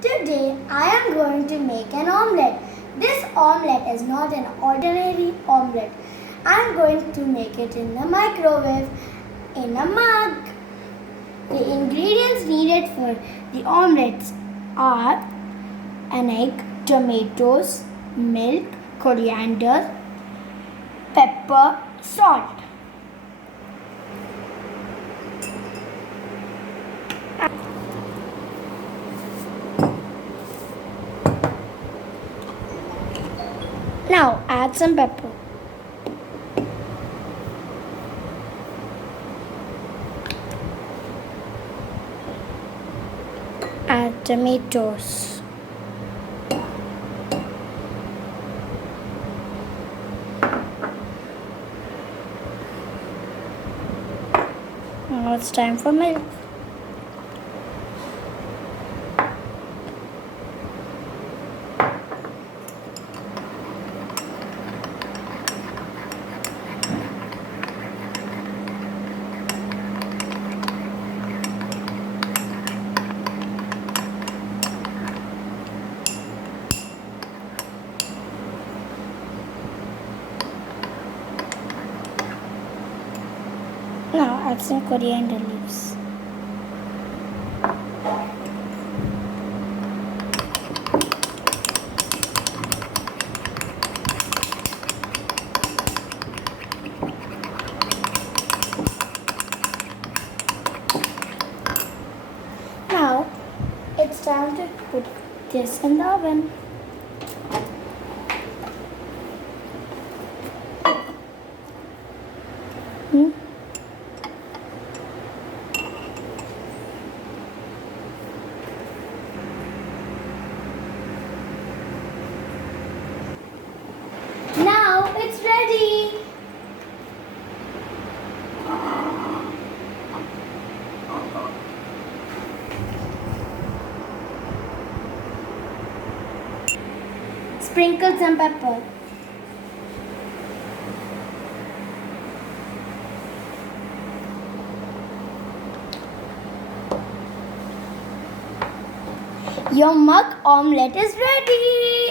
Today I am going to make an omelette. This omelette is not an ordinary omelette. I am going to make it in the microwave in a mug. The ingredients needed for the omelettes are an egg, tomatoes, milk, coriander, pepper, salt. Now add some pepper. Add tomatoes. Now it's time for milk. Now add some coriander leaves. Now it's time to put this in the oven. Now it's ready. Sprinkle some pepper. Your mug omelette is ready.